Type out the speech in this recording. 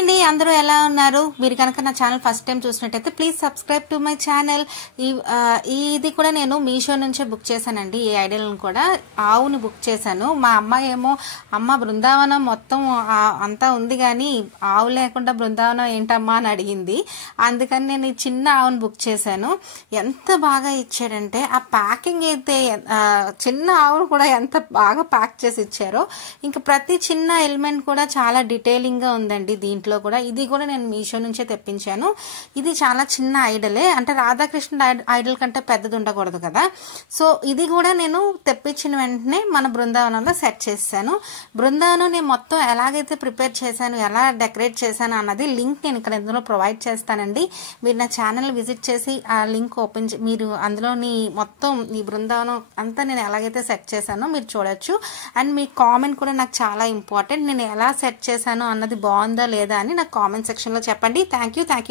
అండి, అందరూ ఎలా ఉన్నారు? మీరు కనుక నా ఛానల్ ఫస్ట్ టైం చూసినట్టయితే please subscribe to my channel. ఇది కూడా నేను మీషో నుంచే బుక్ చేశానండి. ఈ ఐడియాలను కూడా ఆవుని బుక్ చేశాను. మా అమ్మాయి ఏమో అమ్మ బృందావనం మొత్తం అంతా ఉంది కానీ ఆవు లేకుండా బృందావనం ఏంటమ్మా అని అడిగింది. అందుకని నేను ఈ చిన్న ఆవుని బుక్ చేశాను. ఎంత బాగా ఇచ్చాడంటే ఆ ప్యాకింగ్ అయితే చిన్న ఆవును కూడా ఎంత బాగా ప్యాక్ చేసి ఇచ్చారో, ఇంకా ప్రతి చిన్న ఎలిమెంట్ కూడా చాలా డీటెయిలింగ్ గా ఉందండి. దీంట్లో కూడా ఇది కూడా నేను మీషో నుంచే తెప్పించాను. ఇది చాలా చిన్న ఐడలే, అంటే రాధాకృష్ణ ఐడల్ కంటే పెద్దది ఉండకూడదు కదా. సో ఇది కూడా నేను తెప్పించిన వెంటనే మన బృందావనంలో సెట్ చేశాను. బృందావనం నేను మొత్తం ఎలాగైతే ప్రిపేర్ చేశాను, ఎలా డెకరేట్ చేశాను అన్నది లింక్ నేను ఇక్కడ ఇందులో ప్రొవైడ్ చేస్తానండి. మీరు నా ఛానల్ విజిట్ చేసి ఆ లింక్ ఓపెన్ మీరు అందులోని మొత్తం ఈ బృందావనం అంతా నేను ఎలాగైతే సెట్ చేశానో మీరు చూడొచ్చు. అండ్ మీ కామెంట్ కూడా నాకు చాలా ఇంపార్టెంట్. నేను ఎలా సెట్ చేశాను అన్నది బాగుందా లేదా అని నాకు కామెంట్ సెక్షన్లో చెప్పండి. Thank you.